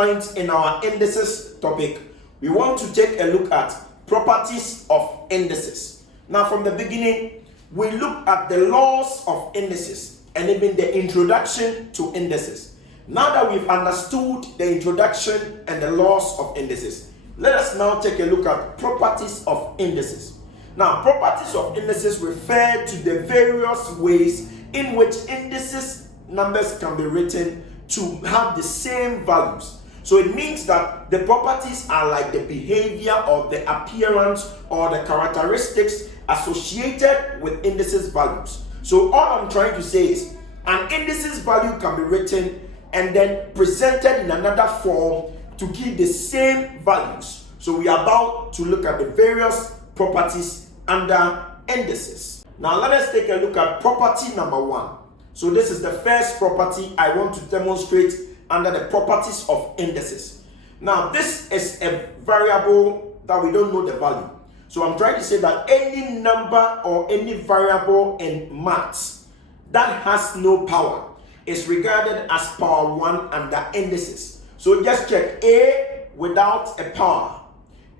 point in our indices topic, we want to take a look at properties of indices. Now, from the beginning, we look at the laws of indices and even the introduction to indices. Now that we've understood the introduction and the laws of indices, let us now take a look at properties of indices. Now, properties of indices refer to the various ways in which indices numbers can be written to have the same values. So it means that the properties are like the behavior or the appearance or the characteristics associated with indices values. So all I'm trying to say is an indices value can be written and then presented in another form to give the same values. So we are about to look at the various properties under indices. Now let us take a look at property number 1. So this is the first property I want to demonstrate under the properties of indices. Now this is a variable that we don't know the value. So I'm trying to say that any number or any variable in maths that has no power is regarded as power 1 under indices. So just check, a without a power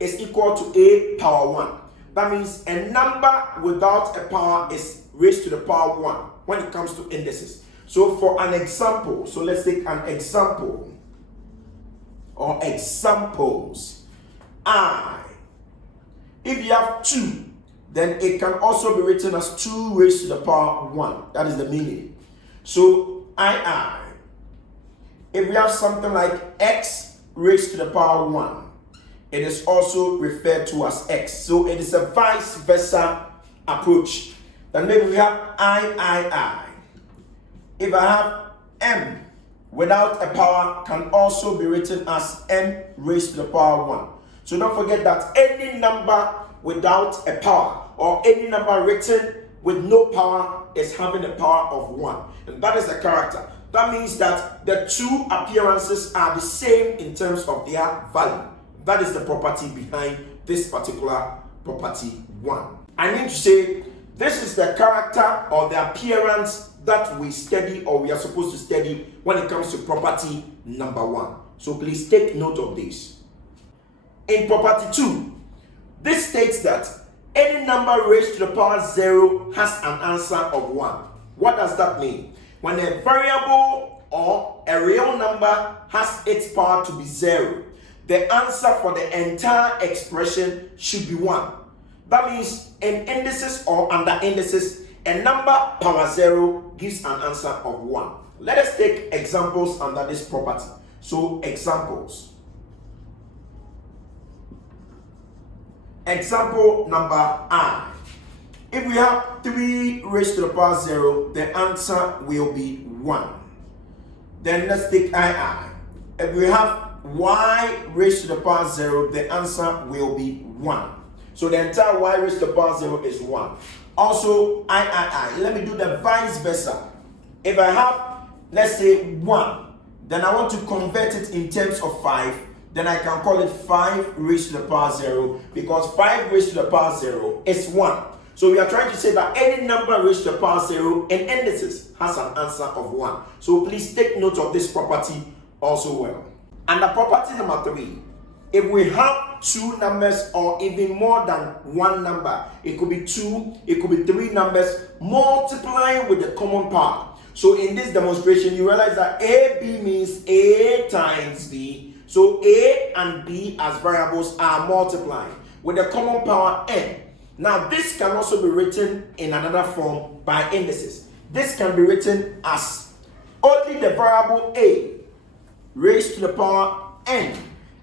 is equal to a power 1. That means a number without a power is raised to the power 1 when it comes to indices. So for an example, so let's take an example or examples. If you have 2, then it can also be written as 2 raised to the power 1. That is the meaning. So if we have something like x raised to the power 1, it is also referred to as x. So it is a vice versa approach. Then maybe we have I. If I have m without a power, can also be written as m raised to the power 1. So don't forget that any number without a power or any number written with no power is having a power of 1. And that is the character. That means that the two appearances are the same in terms of their value. That is the property behind this particular property 1. I mean to say, this is the character or the appearance that we study or we are supposed to study when it comes to property number 1. So please take note of this. In property 2, this states that any number raised to the power 0 has an answer of 1. What does that mean? When a variable or a real number has its power to be 0, the answer for the entire expression should be 1. That means in indices or under indices, a number power 0 gives an answer of 1. Let us take examples under this property. So examples. Example number I. If we have 3 raised to the power 0, the answer will be 1. Then let's take II. If we have y raised to the power 0, the answer will be 1. So the entire y raised to the power 0 is 1. Also, let me do the vice versa. If I have, let's say, 1, then I want to convert it in terms of 5, then I can call it 5 raised to the power 0, because 5 raised to the power 0 is 1. So we are trying to say that any number raised to the power 0 in indices has an answer of 1. So please take note of this property also well. And the property number 3, if we have 2 numbers or even more than 1 number, it could be 2, it could be 3 numbers multiplying with the common power. So in this demonstration, you realize that AB means A times B. So A and B as variables are multiplying with the common power n. Now this can also be written in another form by indices. This can be written as only the variable A raised to the power n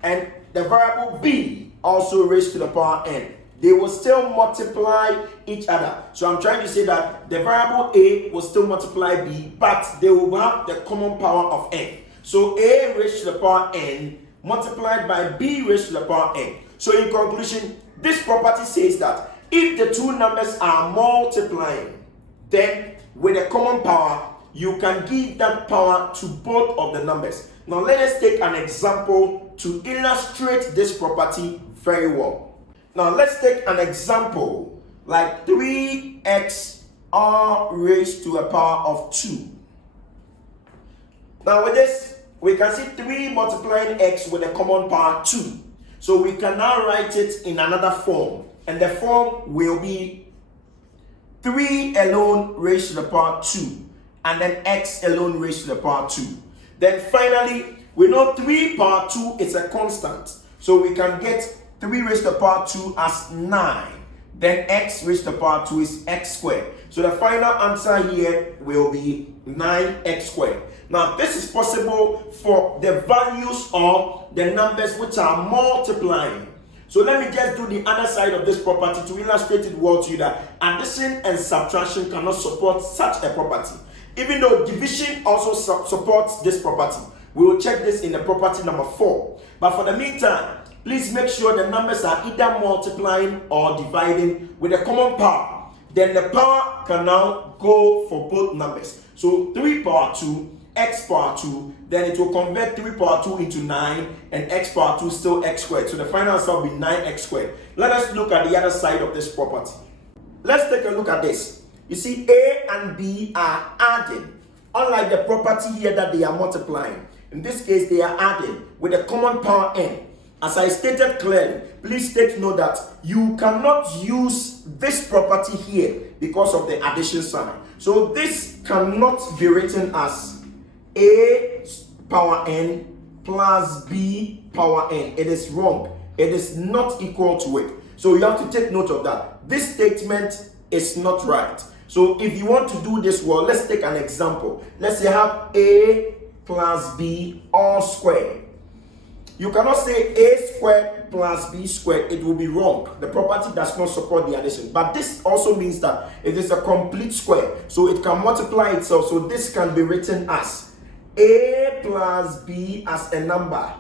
and the variable B also raised to the power n. They will still multiply each other. So I'm trying to say that the variable A will still multiply B, but they will have the common power of n. So A raised to the power n multiplied by B raised to the power n. So in conclusion, this property says that if the 2 numbers are multiplying, then with a common power, you can give that power to both of the numbers. Now let us take an example to illustrate this property very well. Now let's take an example like 3x r raised to a power of 2. Now with this, we can see 3 multiplying x with a common power 2. So we can now write it in another form. And the form will be 3 alone raised to the power 2. And then x alone raised to the power 2. Then finally, we know 3 power 2 is a constant. So we can get 3 raised to the power 2 as 9. Then x raised to the power 2 is x squared. So the final answer here will be 9x squared. Now this is possible for the values of the numbers which are multiplying. So let me just do the other side of this property to illustrate it well to you that addition and subtraction cannot support such a property. Even though division also supports this property. We will check this in the property number 4. But for the meantime, please make sure the numbers are either multiplying or dividing with a common power. Then the power can now go for both numbers. So 3 power 2, x power 2, then it will convert 3 power 2 into 9, and x power 2 still x squared. So the final answer will be 9x squared. Let us look at the other side of this property. Let's take a look at this. You see, a and b are adding. Unlike the property here that they are multiplying. In this case, they are adding with a common power n. As I stated clearly, please take note that you cannot use this property here because of the addition sign. So this cannot be written as a power n plus b power n. It is wrong. It is not equal to it. So you have to take note of that. This statement is not right. So if you want to do this well, let's take an example. Let's say I have a plus b all squared. You cannot say a squared plus b squared. It will be wrong. The property does not support the addition. But this also means that it is a complete square. So it can multiply itself. So this can be written as a plus b as a number.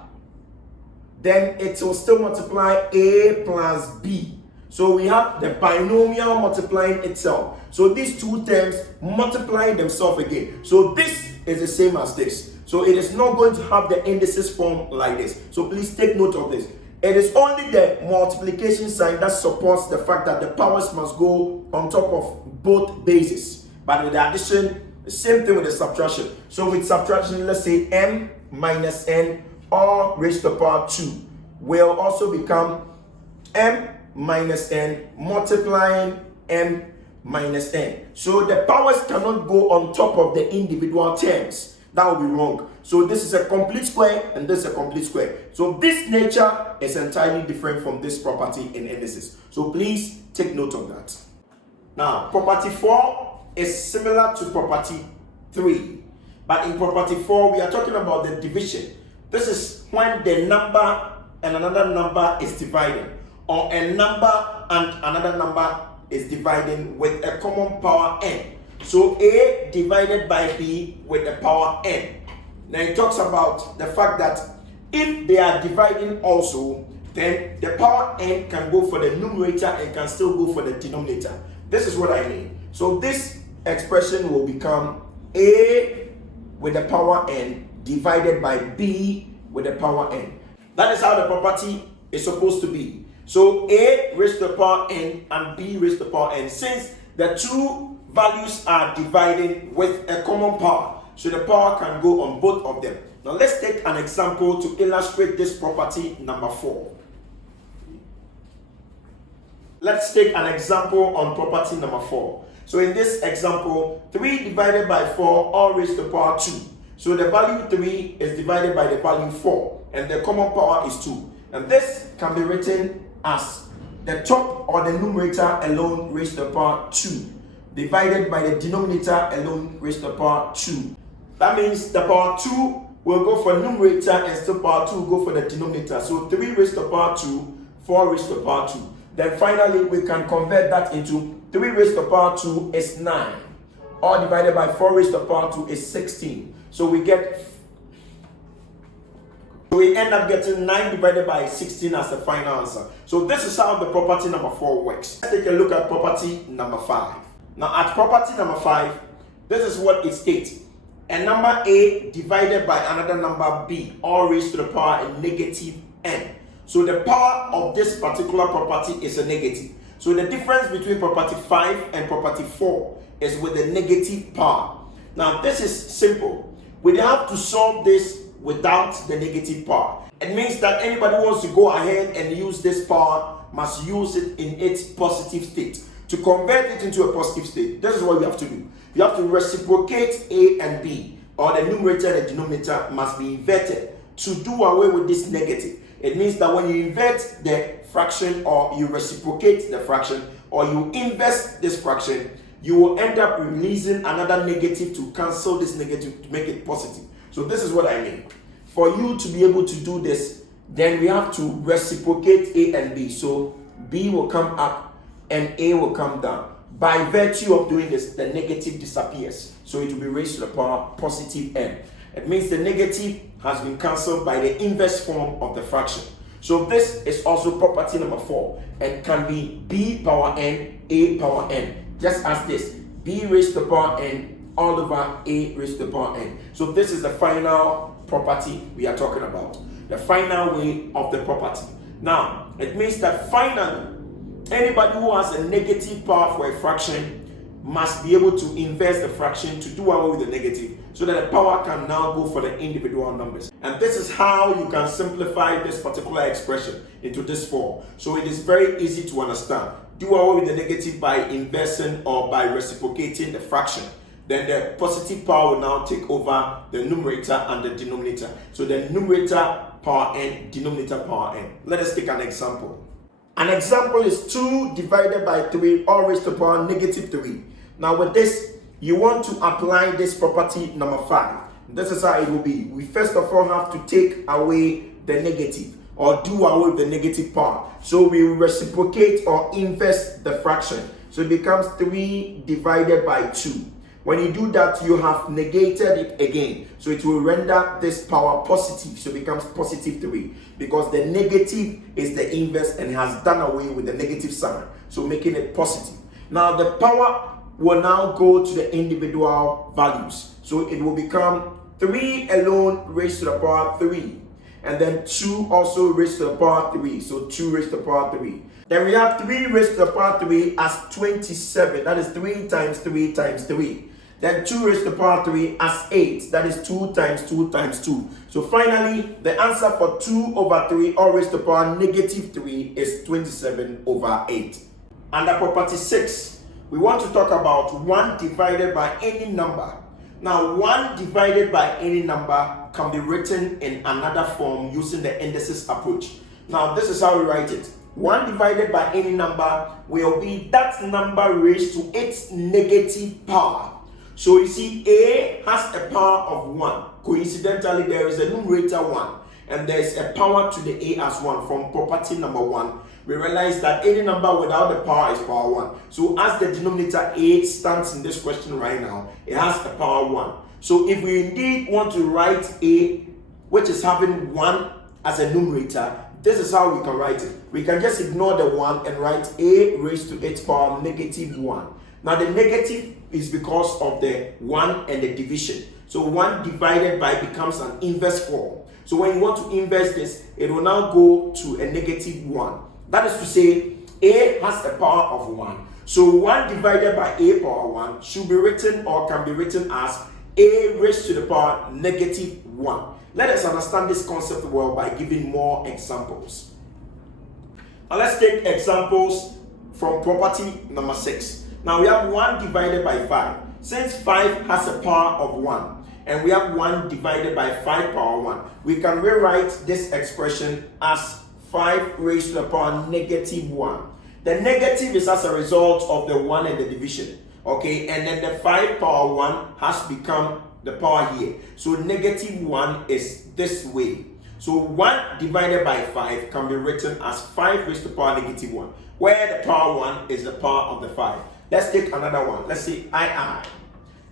Then it will still multiply a plus b. So we have the binomial multiplying itself. So these two terms multiplying themselves again. So this is the same as this. So it is not going to have the indices form like this. So please take note of this. It is only the multiplication sign that supports the fact that the powers must go on top of both bases. But with the addition, the same thing with the subtraction. So with subtraction, let's say m minus n all raised to the power 2 will also become m minus n multiplying m minus n. So the powers cannot go on top of the individual terms. That will be wrong. So this is a complete square and this is a complete square. So this nature is entirely different from this property in indices. So please take note of that. Now, property 4 is similar to property 3. But in property 4, we are talking about the division. This is when the number and another number is dividing, or a number and another number is dividing with a common power n. So a divided by b with the power n. Now it talks about the fact that if they are dividing also, then the power n can go for the numerator and can still go for the denominator. This is what I mean. So this expression will become a with the power n divided by b with the power n. That is how the property is supposed to be. So a raised to the power n and b raised to the power n. Since the two values are dividing with a common power, so the power can go on both of them. Now let's take an example to illustrate this property number 4. Let's take an example on property number 4. So in this example, 3 divided by 4 all raised to the power 2. So the value 3 is divided by the value 4 and the common power is 2. And this can be written as the top or the numerator alone raised to the power 2 divided by the denominator alone raised to the power 2. That means the power 2 will go for numerator and still power 2 will go for the denominator. So 3 raised to the power 2, 4 raised to the power 2. Then finally we can convert that into 3 raised to the power 2 is 9. All divided by 4 raised to the power 2 is 16. So we end up getting 9 divided by 16 as the final answer. So this is how the property number 4 works. Let's take a look at property number 5. Now at property number 5, this is what it states. A number a divided by another number b, all raised to the power a negative n. So the power of this particular property is a negative. So the difference between property 5 and property 4 is with the negative power. Now this is simple. We have to solve this without the negative power. It means that anybody who wants to go ahead and use this power must use it in its positive state. To convert it into a positive state, this is what you have to do. You have to reciprocate A and B, or the numerator and the denominator must be inverted to do away with this negative. It means that when you invert the fraction, or you reciprocate the fraction, or you inverse this fraction, you will end up releasing another negative to cancel this negative to make it positive. So this is what I mean. For you to be able to do this, then we have to reciprocate A and B. So B will come up and A will come down. By virtue of doing this, the negative disappears. So it will be raised to the power positive n. It means the negative has been cancelled by the inverse form of the fraction. So this is also property number 4 and can be B power n, A power n. Just as this, B raised to the power n all over A raised to the power n. So this is the final property we are talking about. The final way of the property. Now, it means that finally, anybody who has a negative power for a fraction must be able to inverse the fraction to do away with the negative, so that the power can now go for the individual numbers. And this is how you can simplify this particular expression into this form. So it is very easy to understand. Do away with the negative by inversing or by reciprocating the fraction. Then the positive power will now take over the numerator and the denominator. So the numerator power n, denominator power n. Let us take an example. An example is 2 divided by 3 all raised to the power negative 3. Now with this, you want to apply this property number 5. This is how it will be. We first of all have to take away the negative, or do away with the negative power. So we reciprocate or inverse the fraction. So it becomes 3 divided by 2. When you do that, you have negated it again. So it will render this power positive. So it becomes positive 3. Because the negative is the inverse and has done away with the negative sign. So making it positive. Now the power will now go to the individual values. So it will become 3 alone raised to the power 3. And then 2 also raised to the power 3. So 2 raised to the power 3. Then we have 3 raised to the power 3 as 27. That is 3 times 3 times 3. Then 2 raised to the power 3 as 8. That is 2 times 2 times 2. So finally, the answer for 2 over 3 all raised to the power negative 3 is 27 over 8. Under property 6, we want to talk about 1 divided by any number. Now, 1 divided by any number can be written in another form using the indices approach. Now, this is how we write it. 1 divided by any number will be that number raised to its negative power. So you see, A has a power of 1. Coincidentally, there is a numerator 1. And there is a power to the A as 1 from property number 1. We realize that any number without the power is power 1. So as the denominator A stands in this question right now, it has a power 1. So if we indeed want to write A, which is having 1 as a numerator, this is how we can write it. We can just ignore the 1 and write A raised to its power negative 1. Now the negative is because of the 1 and the division. So 1 divided by becomes an inverse form. So when you want to inverse this, it will now go to a negative 1. That is to say, A has a power of 1. So 1 divided by A power 1 should be written, or can be written as A raised to the power negative 1. Let us understand this concept well by giving more examples. Now let's take examples from property number 6. Now we have 1 divided by 5. Since 5 has a power of 1, and we have 1 divided by 5 power 1, we can rewrite this expression as 5 raised to the power negative 1. The negative is as a result of the 1 and the division. Okay, and then the 5 power 1 has become the power here. So negative 1 is this way. So 1 divided by 5 can be written as 5 raised to the power negative 1, where the power 1 is the power of the 5. Let's take another one. Let's say II.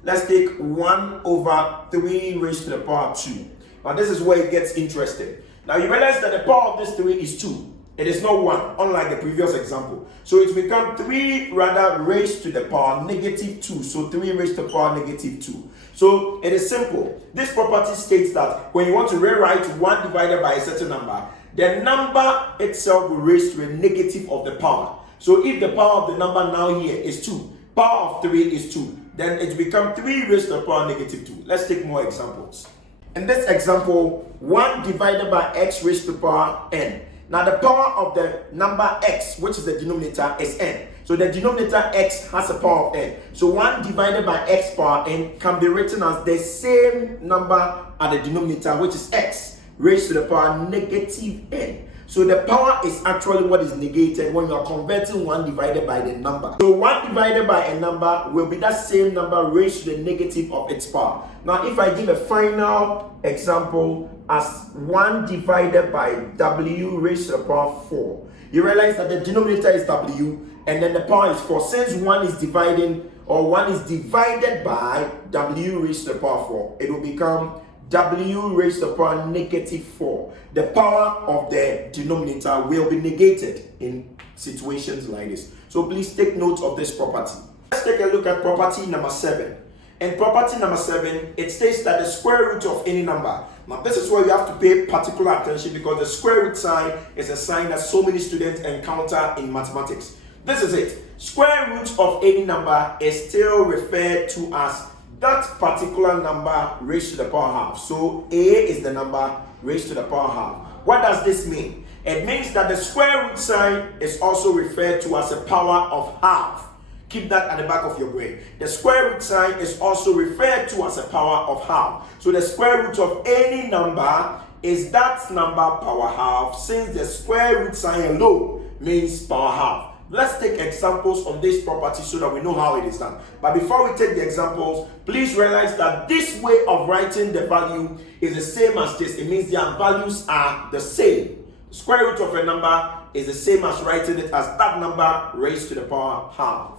Let's take 1 over 3 raised to the power 2. Now this is where it gets interesting. Now you realize that the power of this 3 is 2. It is not 1, unlike the previous example. So it's become 3 rather raised to the power negative 2. So 3 raised to the power negative 2. So it is simple. This property states that when you want to rewrite 1 divided by a certain number, the number itself will raise to a negative of the power. So if the power of the number now here is 2, power of 3 is 2, then it becomes 3 raised to the power negative 2. Let's take more examples. In this example, 1 divided by x raised to the power n. Now the power of the number x, which is the denominator, is n. So the denominator x has a power of n. So 1 divided by x power n can be written as the same number at the denominator, which is x raised to the power negative n. So the power is actually what is negated when you are converting 1 divided by the number. So 1 divided by a number will be that same number raised to the negative of its power. Now if I give a final example as 1 divided by w raised to the power 4, you realize that the denominator is w and then the power is 4. Since 1 is dividing, or 1 is divided by w raised to the power 4, it will become w raised to the power negative 4. The power of the denominator will be negated in situations like this. So please take note of this property. Let's take a look at property number 7. In property number 7, it states that the square root of any number. Now this is where you have to pay particular attention, because the square root sign is a sign that so many students encounter in mathematics. This is it. Square root of any number is still referred to as that particular number raised to the power half. So a is the number raised to the power half. What does this mean? It means that the square root sign is also referred to as a power of half. Keep that at the back of your brain. The square root sign is also referred to as a power of half. So the square root of any number is that number power half, since the square root sign alone means power half. Let's take examples on this property so that we know how it is done. But before we take the examples, please realize that this way of writing the value is the same as this. It means their values are the same. The square root of a number is the same as writing it as that number raised to the power half.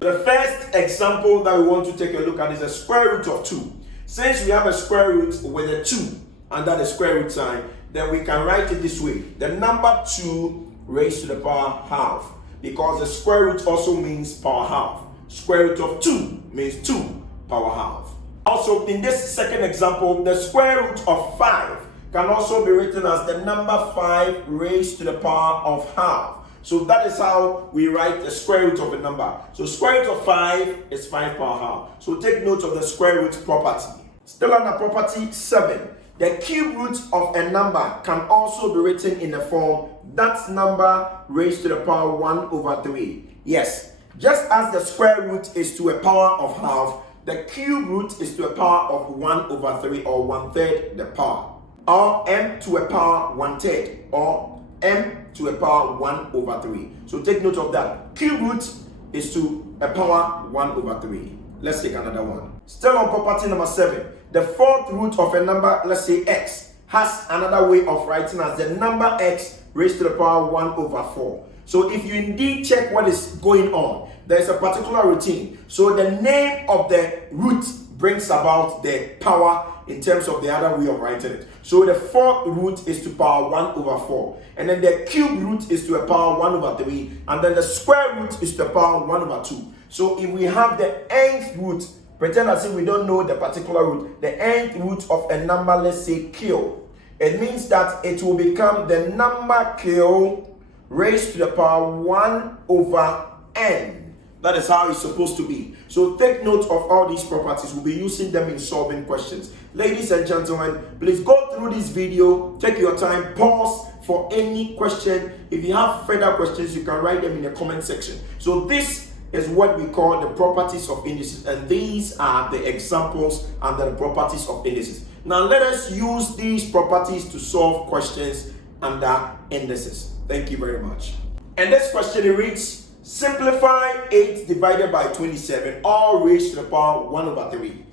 The first example that we want to take a look at is the square root of 2. Since we have a square root with a 2 under the square root sign, then we can write it this way. The number 2 raised to the power half. Because the square root also means power half. Square root of 2 means 2 power half. Also, in this second example, the square root of 5 can also be written as the number 5 raised to the power of half. So that is how we write the square root of a number. So square root of 5 is 5 power half. So take note of the square root property. Still under property 7. The cube root of a number can also be written in the form that number raised to the power 1 over 3. Yes, just as the square root is to a power of half, the cube root is to a power of 1 over 3, or 1/3 the power. Or m to a power 1/3, or m to a power 1 over 3. So take note of that. Cube root is to a power 1 over 3. Let's take another one. Still on property number 7. The fourth root of a number, let's say x, has another way of writing as the number x raised to the power 1 over 4. So if you indeed check what is going on, there's a particular routine. So the name of the root brings about the power in terms of the other way of writing it. So the fourth root is to power 1 over 4. And then the cube root is to a power 1 over 3. And then the square root is to a power 1 over 2. So if we have the nth root, pretend as if we don't know the particular root. The nth root of a number, let's say kill. It means that it will become the number kill raised to the power 1 over n. That is how it's supposed to be. So take note of all these properties. We'll be using them in solving questions. Ladies and gentlemen, please go through this video. Take your time. Pause for any question. If you have further questions, you can write them in the comment section. So this is what we call the properties of indices, and these are the examples under the properties of indices. Now let us use these properties to solve questions under indices. Thank you very much. And this question reads, simplify 8 divided by 27, all raised to the power 1 over 3.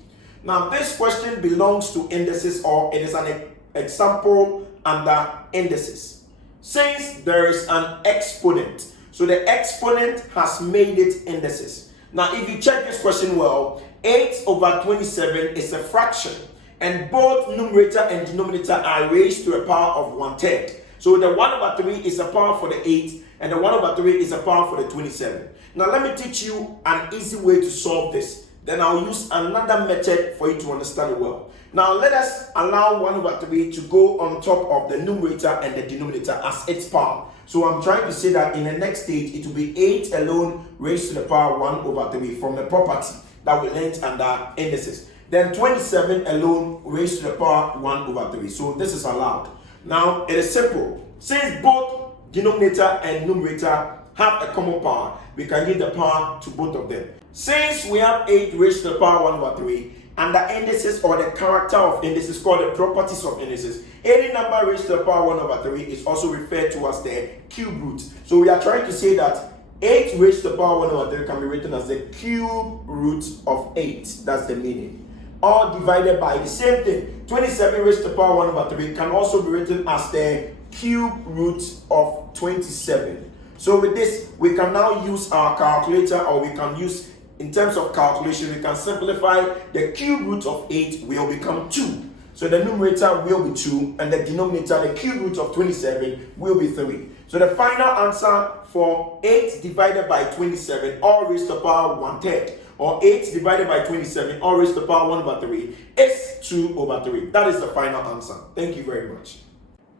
Now this question belongs to indices, or it is an example under indices. Since there is an exponent, so the exponent has made it indices. Now if you check this question well, 8 over 27 is a fraction, and both numerator and denominator are raised to a power of 1/3. So the 1 over 3 is a power for the 8, and the 1 over 3 is a power for the 27. Now let me teach you an easy way to solve this. Then I'll use another method for you to understand it well. Now let us allow 1 over 3 to go on top of the numerator and the denominator as its power. So I'm trying to say that in the next stage, it will be 8 alone raised to the power 1 over 3 from the property that we learned under indices. Then 27 alone raised to the power 1 over 3. So this is allowed. Now it is simple. Since both denominator and numerator have a common power, we can give the power to both of them. Since we have 8 raised to the power 1 over 3, and the indices or the character of indices called the properties of indices, any number raised to the power 1 over 3 is also referred to as the cube root. So we are trying to say that 8 raised to the power 1 over 3 can be written as the cube root of 8. That's the meaning. All divided by the same thing. 27 raised to the power 1 over 3 can also be written as the cube root of 27. So with this, we can now use our calculator, or we can use, in terms of calculation, we can simplify. The cube root of 8 will become 2. So the numerator will be 2, and the denominator, the cube root of 27, will be 3. So the final answer for 8 divided by 27, all raised to the power 1/3, or 8 divided by 27, all raised to the power 1 over 3, is 2 over 3. That is the final answer. Thank you very much.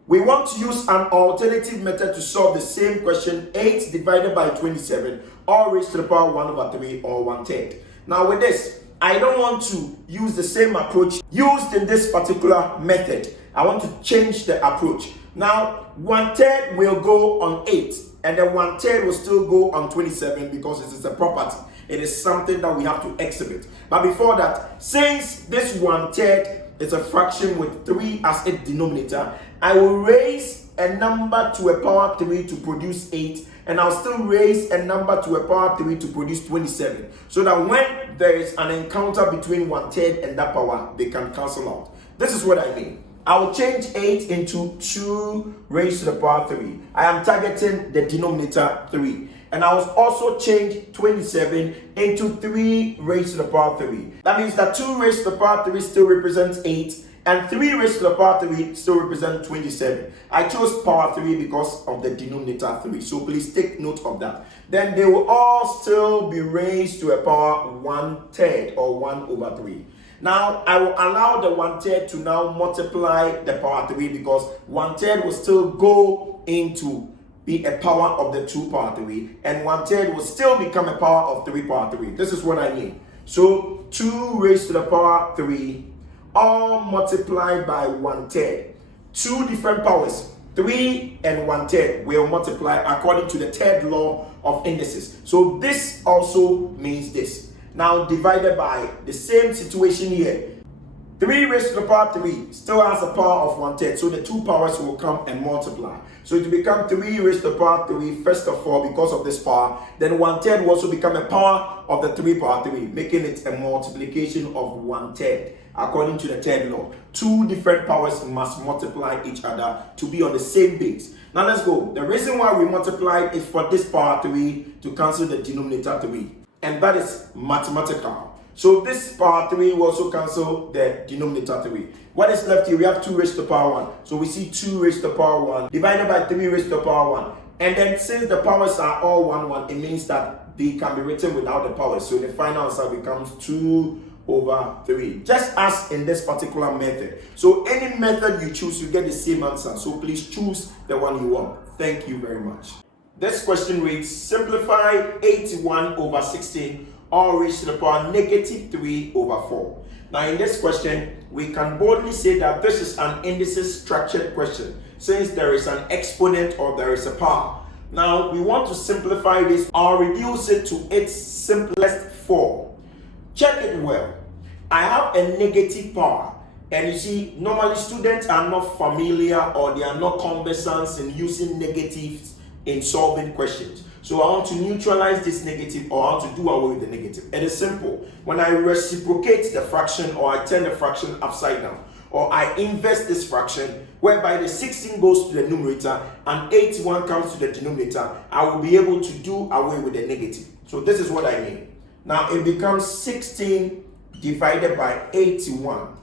We want to use an alternative method to solve the same question, 8 divided by 27, all raised to the power 1 over 3, or 1/3. Now with this, I don't want to use the same approach used in this particular method. I want to change the approach. Now, 1/3 will go on 8, and then 1/3 will still go on 27 because it is a property. It is something that we have to exhibit. But before that, since this 1/3 is a fraction with 3 as its denominator, I will raise a number to a power 3 to produce 8, and I'll still raise a number to a power 3 to produce 27. So that when there is an encounter between 1/3 and that power, they can cancel out. This is what I mean. I will change 8 into 2 raised to the power 3. I am targeting the denominator 3. And I will also change 27 into 3 raised to the power 3. That means that 2 raised to the power 3 still represents 8, and 3 raised to the power 3 still represents 27. I chose power 3 because of the denominator 3. So please take note of that. Then they will all still be raised to a power 1/3, or 1 over 3. Now, I will allow the 1/3 to now multiply the power 3, because 1/3 will still go into be a power of the 2 power 3, and 1/3 will still become a power of 3 power 3. This is what I mean. So 2 raised to the power 3, all multiplied by 1/3. 2 different powers, 3 and 1/3, will multiply according to the third law of indices. So this also means this. Now divided by the same situation here. 3 raised to the power 3 still has a power of 1/3, so the 2 powers will come and multiply. So it will become 3 raised to the power 3 first of all because of this power. Then 1/3 will also become a power of the 3 power 3, making it a multiplication of 1/3 according to the third law. 2 different powers must multiply each other to be on the same base. Now let's go. The reason why we multiplied is for this power 3 to cancel the denominator 3, and that is mathematical. So this power 3 will also cancel the denominator 3. What is left here? We have 2 raised to the power 1. So we see 2 raised to the power 1 divided by 3 raised to the power 1. And then since the powers are all 1, 1, it means that they can be written without the powers. So the final answer becomes 2 over 3. Just as in this particular method. So any method you choose, you get the same answer. So please choose the one you want. Thank you very much. This question reads, simplify 81 over 16 all raised to the power negative 3 over 4. Now in this question, we can boldly say that this is an indices structured question, since there is an exponent or there is a power. Now we want to simplify this or reduce it to its simplest form. Check it well. I have a negative power, and you see, normally students are not familiar or they are not conversant in using negatives in solving questions. So I want to neutralize this negative, or I want to do away with the negative. It is simple. When I reciprocate the fraction, or I turn the fraction upside down, or I inverse this fraction, whereby the 16 goes to the numerator and 81 comes to the denominator, I will be able to do away with the negative. So this is what I mean. Now it becomes 16 divided by 81,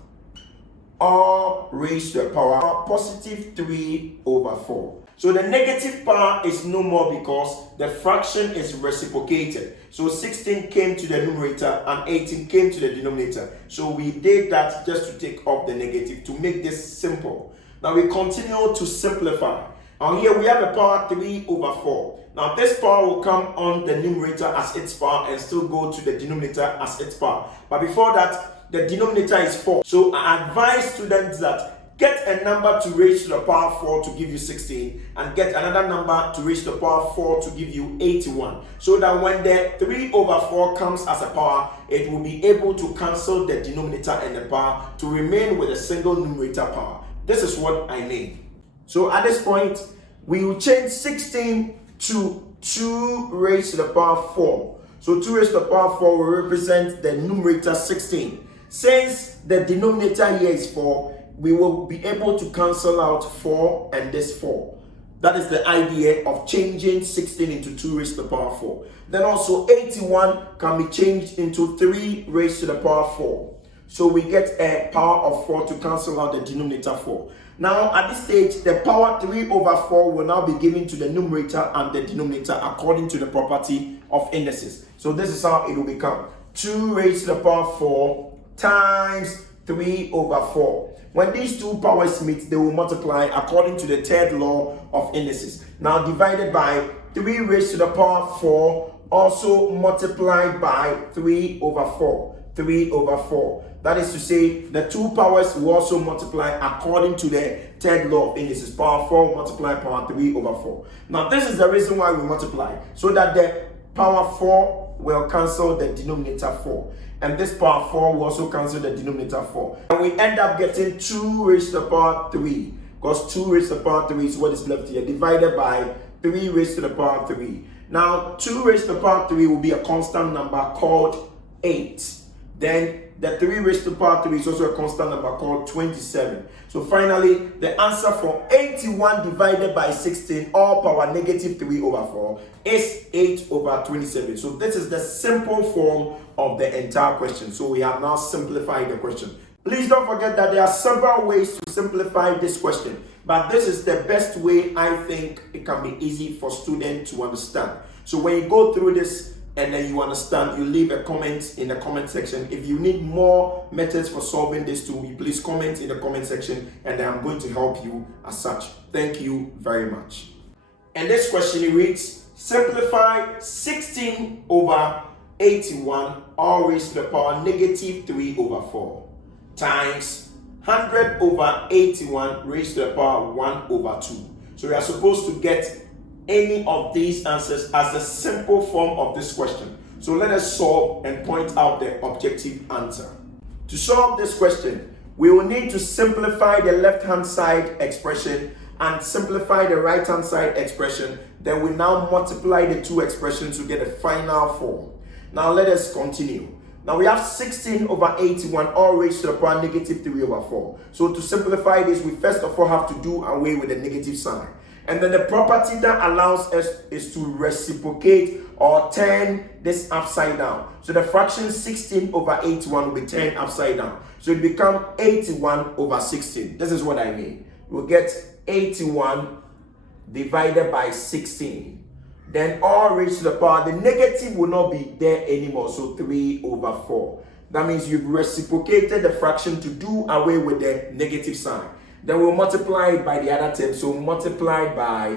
all raised to the power of positive 3 over 4. So the negative power is no more because the fraction is reciprocated. So 16 came to the numerator and 18 came to the denominator. So we did that just to take off the negative to make this simple. Now we continue to simplify. And here we have a power 3 over 4. Now this power will come on the numerator as its power and still go to the denominator as its power. But before that, the denominator is 4. So I advise students that get a number to raise to the power 4 to give you 16, and get another number to raise to the power 4 to give you 81. So that when the 3 over 4 comes as a power, it will be able to cancel the denominator and the power to remain with a single numerator power. This is what I mean. So at this point, we will change 16 to 2 raised to the power 4. So 2 raised to the power 4 will represent the numerator 16. Since the denominator here is 4, we will be able to cancel out 4 and this 4. That is the idea of changing 16 into 2 raised to the power 4. Then also 81 can be changed into 3 raised to the power 4. So we get a power of 4 to cancel out the denominator 4. Now at this stage, the power 3 over 4 will now be given to the numerator and the denominator according to the property of indices. So this is how it will become 2 raised to the power 4 times 3 over 4. When these two powers meet, they will multiply according to the third law of indices. Now divided by 3 raised to the power 4, also multiplied by 3 over 4. 3 over 4. That is to say, the two powers will also multiply according to the third law of indices. Power 4 multiply power 3 over 4. Now this is the reason why we multiply, so that the power 4 will cancel the denominator 4. And this power 4 will also cancel the denominator 4. And we end up getting 2 raised to the power 3. Because 2 raised to the power 3 is what is left here, divided by 3 raised to the power 3. Now 2 raised to the power 3 will be a constant number called 8. Then the 3 raised to the power 3 is also a constant number called 27. So finally, the answer for 81 divided by 16, all power negative 3 over 4, is 8 over 27. So this is the simple form of the entire question. So we have now simplified the question. Please don't forget that there are several ways to simplify this question, but this is the best way I think it can be easy for students to understand. So when you go through this and then you understand, you leave a comment in the comment section. If you need more methods for solving this too, please comment in the comment section and then I'm going to help you as such. Thank you very much. And this question it reads, simplify 16 over 81 all raised to the power negative 3 over 4 times 100 over 81 raised to the power 1 over 2. So we are supposed to get any of these answers as a simple form of this question. So let us solve and point out the objective answer. To solve this question, we will need to simplify the left-hand side expression and simplify the right-hand side expression. Then we now multiply the two expressions to get a final form. Now let us continue. Now we have 16 over 81 all raised to the power negative 3 over 4. So to simplify this, we first of all have to do away with the negative sign. And then the property that allows us is to reciprocate or turn this upside down. So the fraction 16 over 81 will be turned upside down. So it becomes 81 over 16. This is what I mean. We'll get 81 divided by 16. Then all raised to the power, the negative will not be there anymore. So 3 over 4. That means you've reciprocated the fraction to do away with the negative sign. Then we'll multiply it by the other term. So multiplied by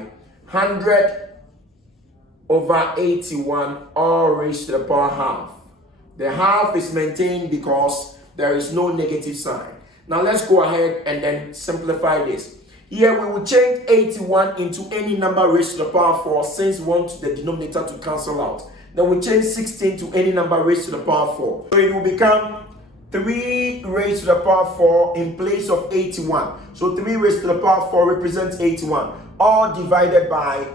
100 over 81 all raised to the power half. The half is maintained because there is no negative sign. Now let's go ahead and then simplify this. Here we will change 81 into any number raised to the power 4 since we want the denominator to cancel out. Then we change 16 to any number raised to the power 4. So it will become 3 raised to the power 4 in place of 81. So 3 raised to the power 4 represents 81. All divided by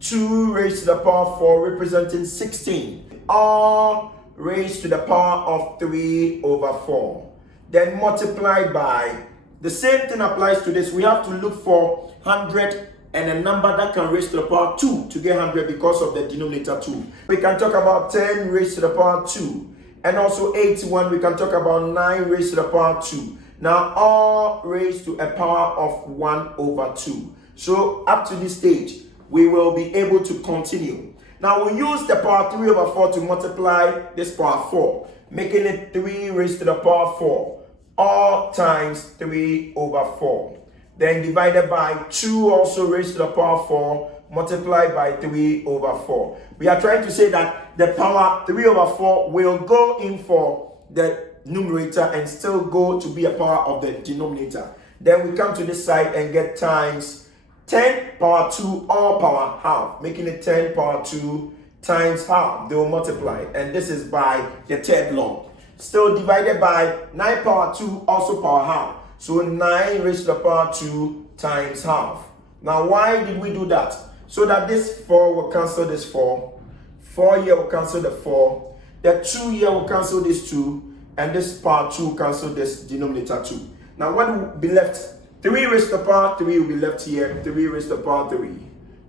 2 raised to the power 4 representing 16. All raised to the power of 3 over 4. Then multiplied by, the same thing applies to this. We have to look for 100 and a number that can raise to the power 2 to get 100 because of the denominator 2. We can talk about 10 raised to the power 2. And also 81, we can talk about 9 raised to the power 2. Now all raised to a power of 1 over 2. So up to this stage, we will be able to continue. Now we'll use the power 3 over 4 to multiply this power 4, making it 3 raised to the power 4, all times 3 over 4. Then divided by 2 also raised to the power 4, multiplied by 3 over 4. We are trying to say that the power 3 over 4 will go in for the numerator and still go to be a power of the denominator. Then we come to this side and get times 10 power 2 all power half, making it 10 power 2 times half. They will multiply, and this is by the third law. Still divided by 9 power 2 also power half. So 9 raised to the power 2 times half. Now why did we do that? So that this 4 will cancel this 4. 4 here will cancel the 4. The 2 here will cancel this 2. And this power 2 will cancel this denominator 2. Now what will be left? 3 raised to the power 3 will be left here. 3 raised to the power 3.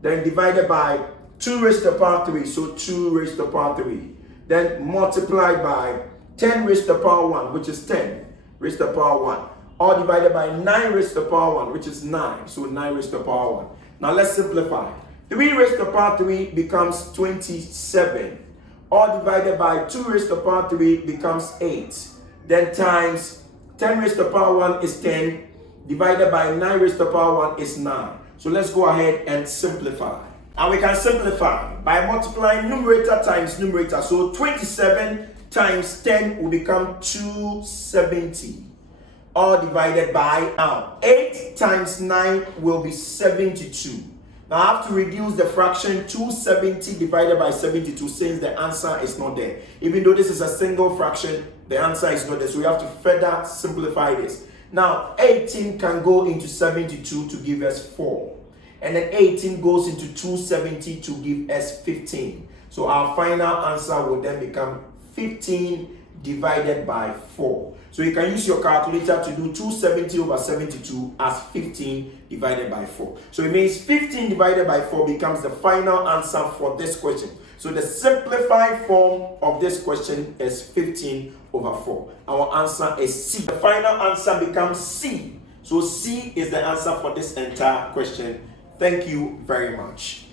Then divided by 2 raised to the power 3. So 2 raised to the power 3. Then multiplied by 10 raised to the power 1, which is 10 raised to the power 1. All divided by 9 raised to the power 1, which is 9. So 9 raised to the power 1. Now let's simplify. 3 raised to the power 3 becomes 27. All divided by 2 raised to the power 3 becomes 8. Then times 10 raised to the power 1 is 10. Divided by 9 raised to the power 1 is 9. So let's go ahead and simplify. And we can simplify by multiplying numerator times numerator. So 27 times 10 will become 270. All divided by now 8 times 9 will be 72. Now I have to reduce the fraction 270 divided by 72 since the answer is not there. Even though this is a single fraction, the answer is not there. So we have to further simplify this. Now 18 can go into 72 to give us 4. And then 18 goes into 270 to give us 15. So our final answer will then become 15 divided by 4. So you can use your calculator to do 270 over 72 as 15 divided by 4. So it means 15 divided by 4 becomes the final answer for this question. So the simplified form of this question is 15 over 4. Our answer is C. The final answer becomes C. So C is the answer for this entire question. Thank you very much.